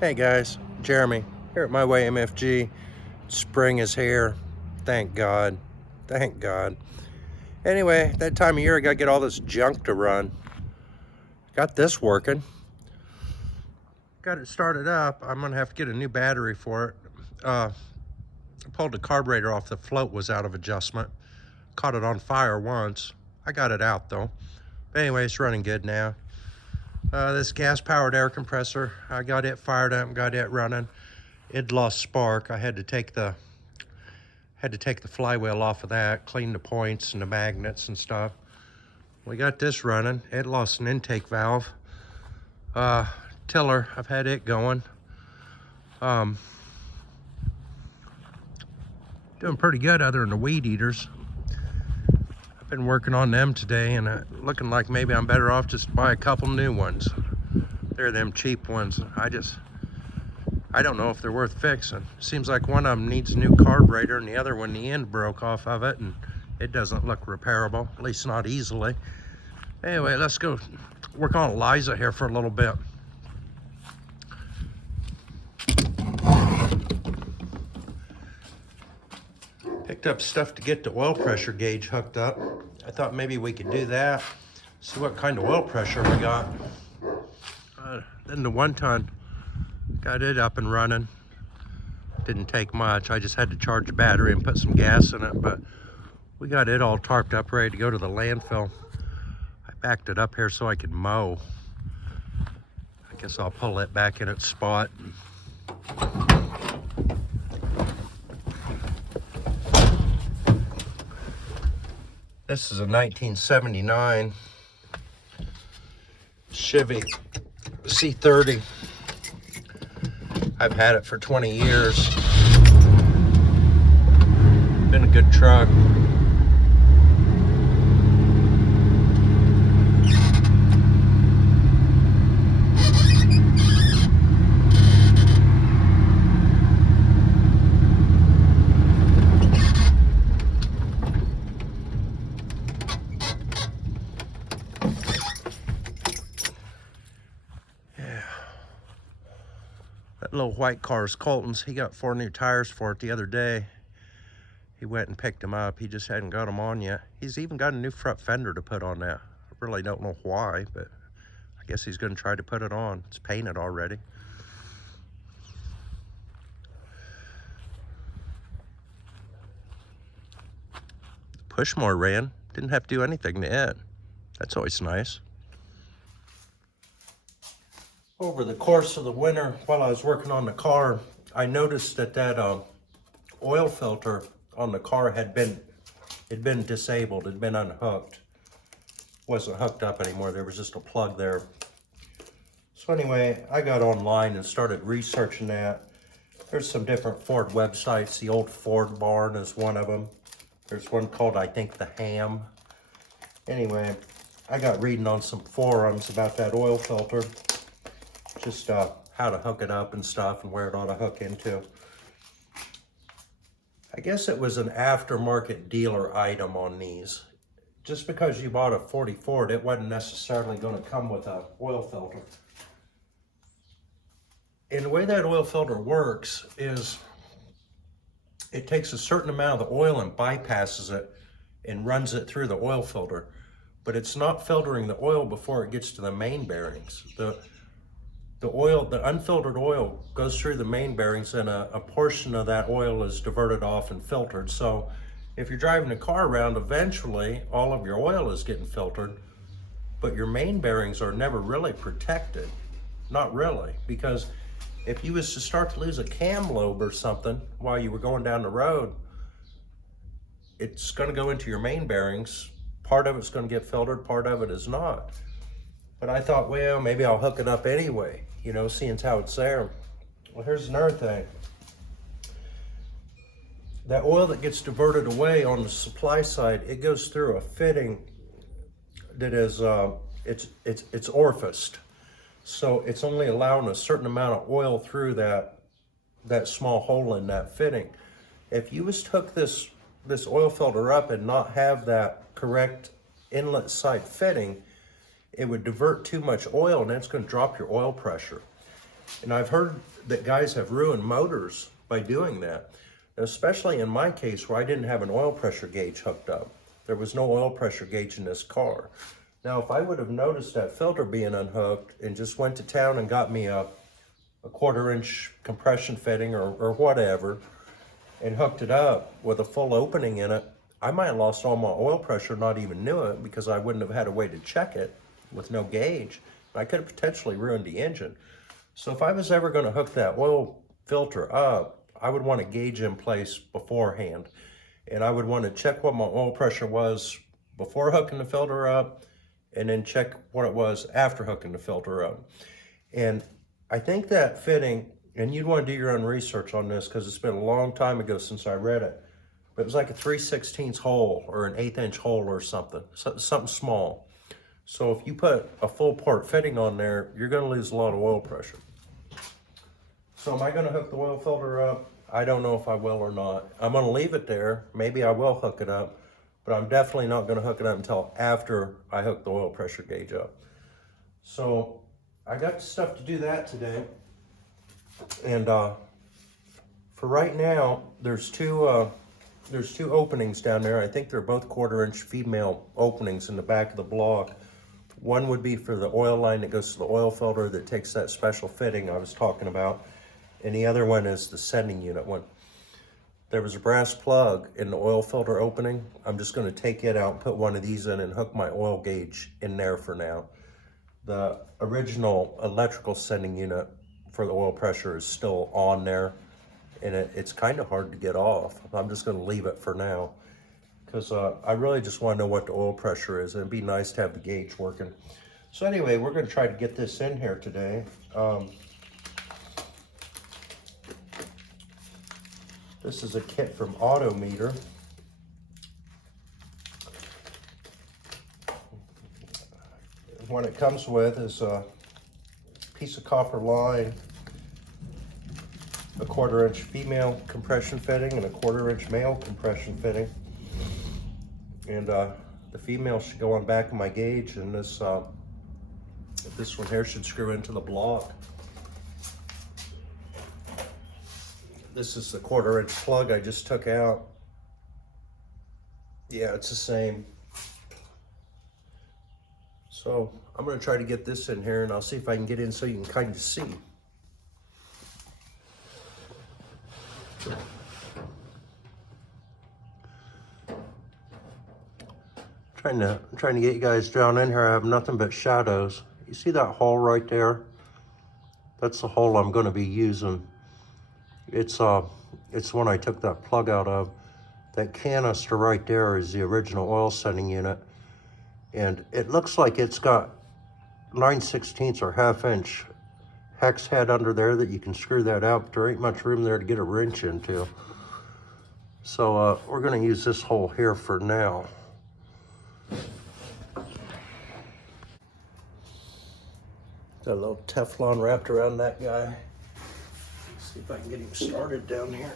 Hey guys, Jeremy here at My Way MFG. Spring is here. Thank God. Thank God. Anyway, that time of year I gotta get all this junk to run. Got this working. Got it started up. I'm gonna have to get a new battery for it. I pulled the carburetor off. The float was out of adjustment. Caught it on fire once. I got it out though. But anyway, it's running good now. This gas-powered air compressor, I got it fired up and got it running. It lost spark. I had to take the flywheel off of that, clean the points and the magnets and stuff. We got this running. It lost an intake valve. Tiller, I've had it going. Doing pretty good other than the weed eaters. I've been working on them today and looking like maybe I'm better off just buy a couple new ones. They're them cheap ones. I don't know if they're worth fixing. Seems like one of them needs a new carburetor and the other one, the end broke off of it and it doesn't look repairable, at least not easily. Anyway, let's go work on Eliza here for a little bit. Picked up stuff to get the oil pressure gauge hooked up. I thought maybe we could do that, see what kind of oil pressure we got. Then the 1 ton, got it up and running. Didn't take much. I just had to charge the battery and put some gas in it, but we got it all tarped up, ready to go to the landfill. I backed it up here so I could mow. I guess I'll pull it back in its spot. This is a 1979 Chevy C30. I've had it for 20 years. Been a good truck. That little white car is Colton's. He got 4 new tires for it the other day. He went and picked them up. He just hadn't got them on yet. He's even got a new front fender to put on that. I really don't know why, but I guess he's going to try to put it on. It's painted already. Pushmore ran. Didn't have to do anything to it. That's always nice. Over the course of the winter, while I was working on the car, I noticed that oil filter on the car had been disabled, had been unhooked. Wasn't hooked up anymore. There was just a plug there. So anyway, I got online and started researching that. There's some different Ford websites. The old Ford Barn is one of them. There's one called, I think, the Ham. Anyway, I got reading on some forums about that oil filter. Just how to hook it up and stuff and where it ought to hook into. I guess it was an aftermarket dealer item on these. Just because you bought a 40 Ford, it wasn't necessarily going to come with an oil filter. And the way that oil filter works is it takes a certain amount of the oil and bypasses it and runs it through the oil filter. But it's not filtering the oil before it gets to the main bearings. The unfiltered oil goes through the main bearings and a portion of that oil is diverted off and filtered. So if you're driving the car around, eventually all of your oil is getting filtered, but your main bearings are never really protected. Not really, because if you was to start to lose a cam lobe or something while you were going down the road, it's gonna go into your main bearings. Part of it's gonna get filtered, part of it is not. But I thought, well, maybe I'll hook it up anyway, you know, seeing how it's there. Well, here's another thing. That oil that gets diverted away on the supply side, it goes through a fitting that is, it's orificed. So it's only allowing a certain amount of oil through that small hole in that fitting. If you was to hook this oil filter up and not have that correct inlet side fitting, it would divert too much oil and it's going to drop your oil pressure. And I've heard that guys have ruined motors by doing that, especially in my case where I didn't have an oil pressure gauge hooked up. There was no oil pressure gauge in this car. Now, if I would have noticed that filter being unhooked and just went to town and got me a 1/4-inch compression fitting or whatever, and hooked it up with a full opening in it, I might have lost all my oil pressure, not even knew it, because I wouldn't have had a way to check it with no gauge. I could have potentially ruined the engine. So if I was ever going to hook that oil filter up, I would want a gauge in place beforehand. And I would want to check what my oil pressure was before hooking the filter up, and then check what it was after hooking the filter up. And I think that fitting, and you'd want to do your own research on this because it's been a long time ago since I read it, but it was like a 3/16 hole or an 1/8 hole or something small. So if you put a full port fitting on there, you're going to lose a lot of oil pressure. So am I going to hook the oil filter up? I don't know if I will or not. I'm going to leave it there. Maybe I will hook it up, but I'm definitely not going to hook it up until after I hook the oil pressure gauge up. So I got stuff to do that today. And for right now, there's two openings down there. I think they're both 1/4-inch female openings in the back of the block. One would be for the oil line that goes to the oil filter that takes that special fitting I was talking about. And the other one is the sending unit one. There was a brass plug in the oil filter opening. I'm just going to take it out and put one of these in and hook my oil gauge in there for now. The original electrical sending unit for the oil pressure is still on there, and it's kind of hard to get off. I'm just going to leave it for now because I really just want to know what the oil pressure is, and it'd be nice to have the gauge working. So anyway, we're going to try to get this in here today. This is a kit from Autometer. What it comes with is a piece of copper line, a 1/4-inch female compression fitting, and a 1/4-inch male compression fitting. And the female should go on back of my gauge, and this one here should screw into the block. This is the 1/4-inch plug I just took out. Yeah, it's the same. So I'm going to try to get this in here, and I'll see if I can get in so you can kind of see. I'm trying to get you guys down in here. I have nothing but shadows. You see that hole right there? That's the hole I'm going to be using. It's one I took that plug out of. That canister right there is the original oil sending unit. And it looks like it's got 9/16 or 1/2-inch hex head under there that you can screw that out, but there ain't much room there to get a wrench into. So we're going to use this hole here for now. Got a little Teflon wrapped around that guy. Let's see if I can get him started down here.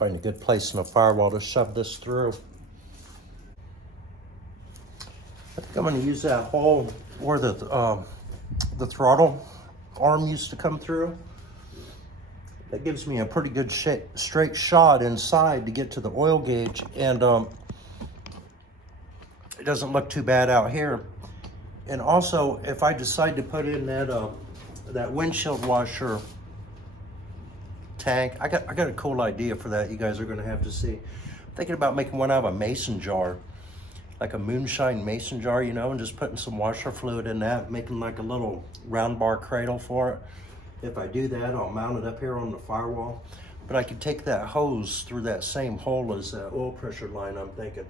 Find a good place in the firewall to shove this through. I think I'm going to use that hole where the throttle arm used to come through. That gives me a pretty good straight shot inside to get to the oil gauge, and it doesn't look too bad out here. And also, if I decide to put in that windshield washer tank, I got a cool idea for that. You guys are going to have to see. I'm thinking about making one out of a mason jar, like a moonshine mason jar, you know, and just putting some washer fluid in that, making like a little round bar cradle for it. If I do that, I'll mount it up here on the firewall. But I could take that hose through that same hole as that oil pressure line, I'm thinking.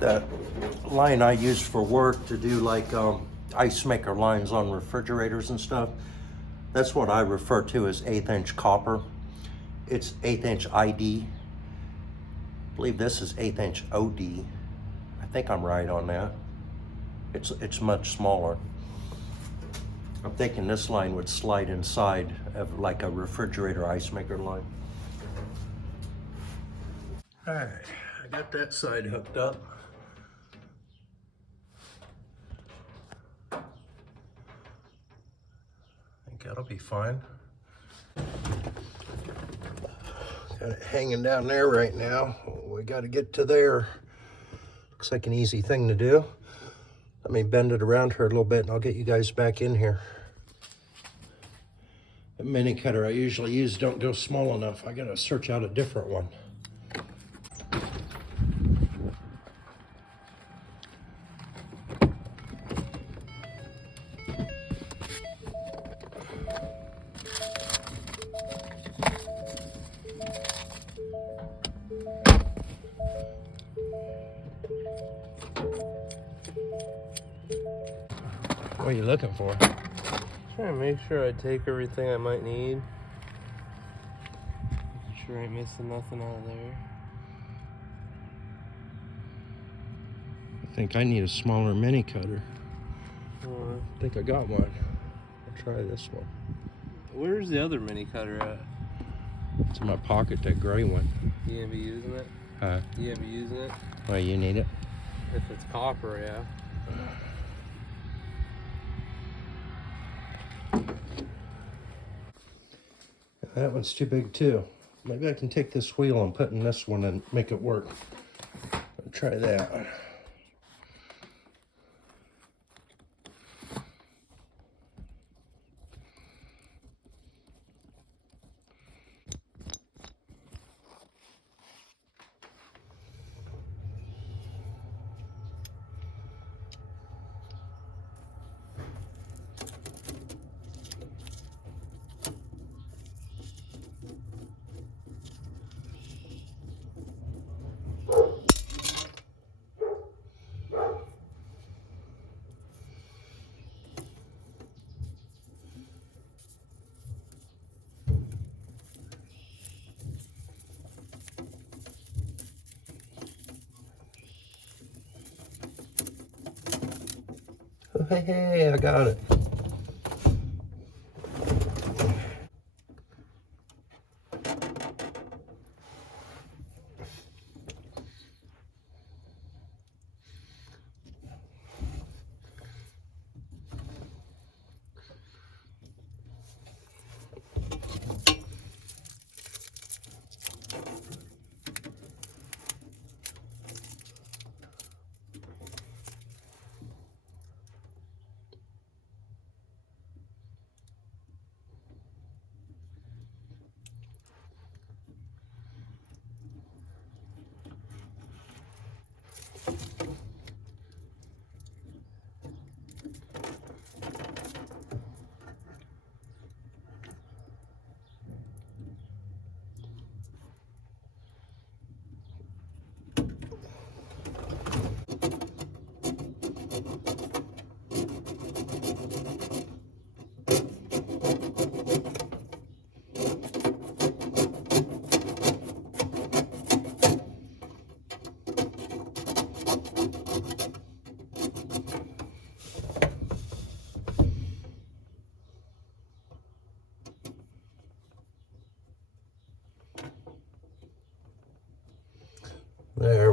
That line I use for work to do like ice maker lines on refrigerators and stuff, that's what I refer to as 1/8 inch copper. It's 1/8 inch ID. I believe this is 1/8 inch OD. I think I'm right on that. It's much smaller. I'm thinking this line would slide inside of like a refrigerator ice maker line. All right, I got that side hooked up. I think that'll be fine. Got it hanging down there right now. We got to get to there. Looks like an easy thing to do. Let me bend it around here a little bit and I'll get you guys back in here. The mini cutter I usually use don't go small enough. I gotta search out a different one. What are you looking for? Trying to make sure I take everything I might need. Making sure I ain't missing nothing out of there. I think I need a smaller mini cutter. I think I got one. I'll try this one. Where's the other mini cutter at? It's in my pocket, that gray one. You gonna be using it? Huh? You gonna be using it? Why, you need it? If it's copper, yeah. That one's too big too. Maybe I can take this wheel and put in this one and make it work. I'll try that. Hey, I got it.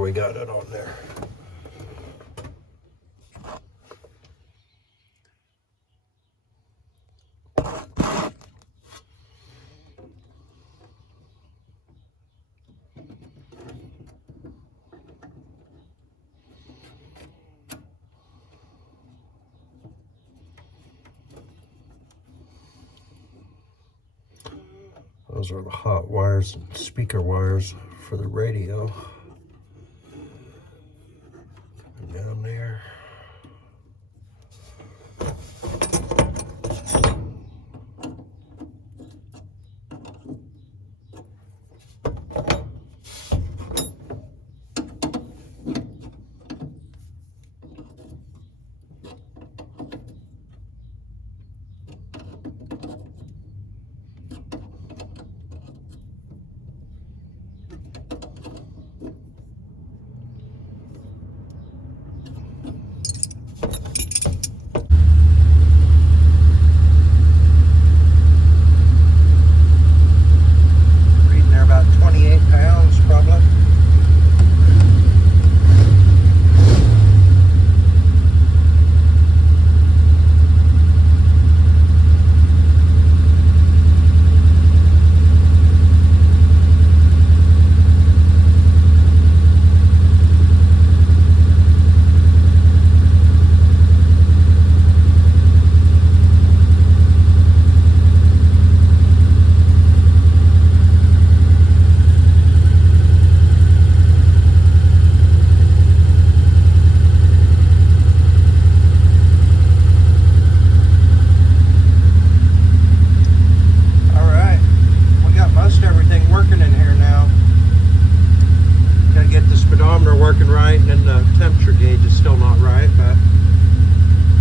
we got it on there. Those are the hot wires and speaker wires for the radio. And down there. Working right, and then the temperature gauge is still not right, but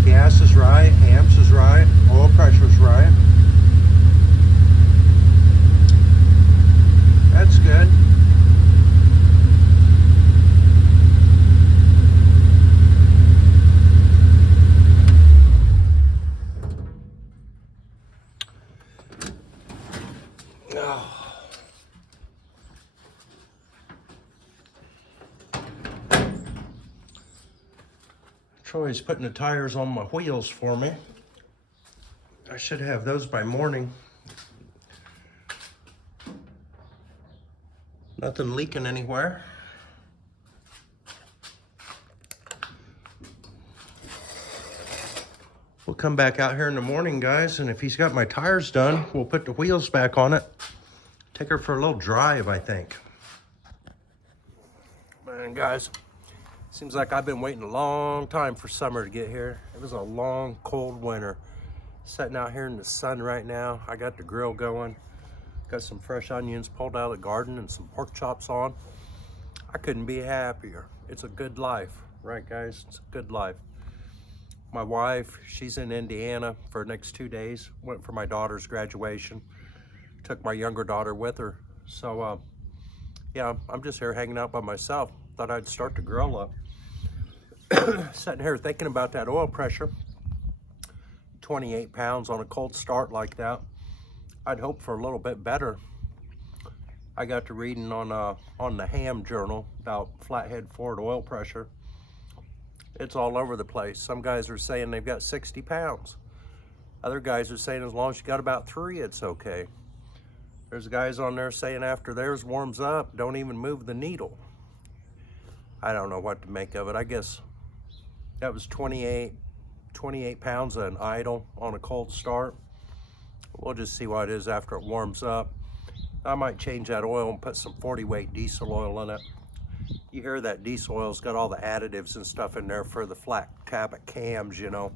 gas is right, amps is right, oil pressure is right. That's good. Oh. Troy's putting the tires on my wheels for me. I should have those by morning. Nothing leaking anywhere. We'll come back out here in the morning, guys, and if he's got my tires done, we'll put the wheels back on it. Take her for a little drive, I think. Man, guys. Seems like I've been waiting a long time for summer to get here. It was a long, cold winter. Sitting out here in the sun right now. I got the grill going. Got some fresh onions pulled out of the garden and some pork chops on. I couldn't be happier. It's a good life, right, guys? It's a good life. My wife, she's in Indiana for the next 2 days. Went for my daughter's graduation. Took my younger daughter with her. So, yeah, I'm just here hanging out by myself. Thought I'd start the grill up. Sitting here thinking about that oil pressure. 28 pounds on a cold start like that. I'd hope for a little bit better. I got to reading on the Ham Journal about flathead Ford oil pressure. It's all over the place. Some guys are saying they've got 60 pounds. Other guys are saying as long as you got about 3, it's okay. There's guys on there saying after theirs warms up, don't even move the needle. I don't know what to make of it. I guess that was 28 pounds at an idle on a cold start. We'll just see what it is after it warms up. I might change that oil and put some 40 weight diesel oil in it. You hear that diesel oil's got all the additives and stuff in there for the flat cap cams, you know.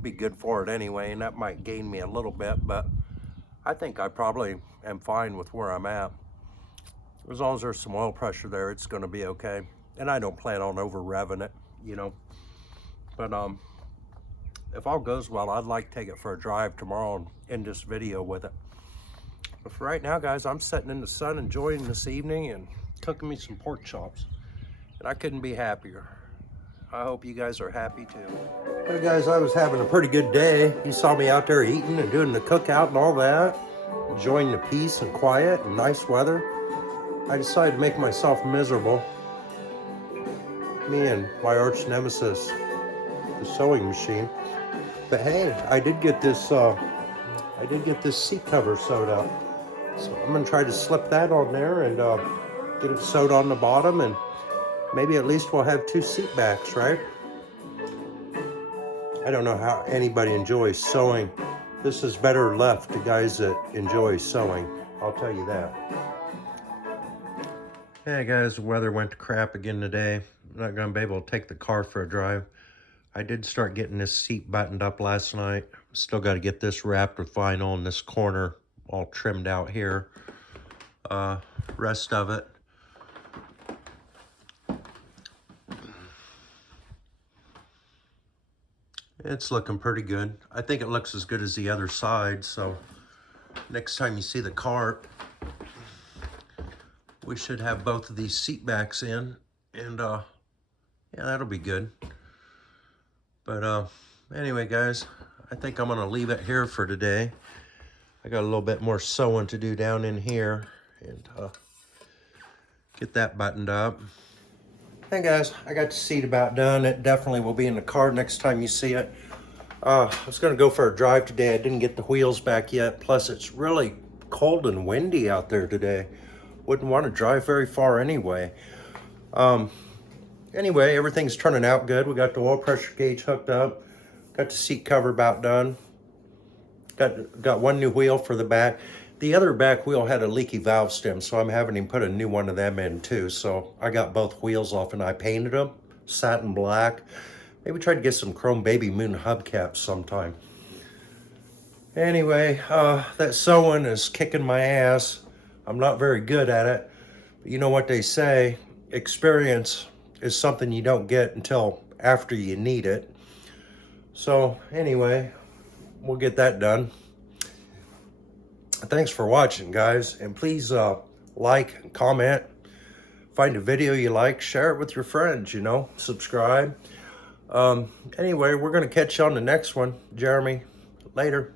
Be good for it anyway, and that might gain me a little bit, but I think I probably am fine with where I'm at. As long as there's some oil pressure there, it's gonna be okay. And I don't plan on over revving it, you know. But if all goes well, I'd like to take it for a drive tomorrow and end this video with it. But for right now, guys, I'm sitting in the sun enjoying this evening and cooking me some pork chops. And I couldn't be happier. I hope you guys are happy too. Hey guys, I was having a pretty good day. You saw me out there eating and doing the cookout and all that. Enjoying the peace and quiet and nice weather. I decided to make myself miserable. Me and my arch nemesis, the sewing machine. But hey, I did get this seat cover sewed up. So I'm gonna try to slip that on there and get it sewed on the bottom, and maybe at least we'll have 2 seat backs, right? I don't know how anybody enjoys sewing. This is better left to guys that enjoy sewing, I'll tell you that. Hey guys, the weather went to crap again today. I'm not gonna be able to take the car for a drive. I did start getting this seat buttoned up last night. Still got to get this wrapped with vinyl in this corner, all trimmed out here. Rest of it, it's looking pretty good. I think it looks as good as the other side, so next time you see the cart, we should have both of these seat backs in, and yeah, that'll be good. But anyway, guys, I think I'm gonna leave it here for today. I got a little bit more sewing to do down in here, and get that buttoned up. Hey guys, I got the seat about done. It definitely will be in the car next time you see it. I was gonna go for a drive today. I didn't get the wheels back yet. Plus it's really cold and windy out there today. Wouldn't want to drive very far anyway. Anyway, everything's turning out good. We got the oil pressure gauge hooked up. Got the seat cover about done. Got one new wheel for the back. The other back wheel had a leaky valve stem, so I'm having him put a new one of them in too. So I got both wheels off and I painted them satin black. Maybe try to get some chrome baby moon hubcaps sometime. Anyway, that sewing is kicking my ass. I'm not very good at it. But you know what they say, experience is something you don't get until after you need it. So anyway, we'll get that done. Thanks for watching, guys, and please like and comment. Find a video you like, share it with your friends, you know, subscribe. Anyway, we're gonna catch you on the next one. Jeremy, later.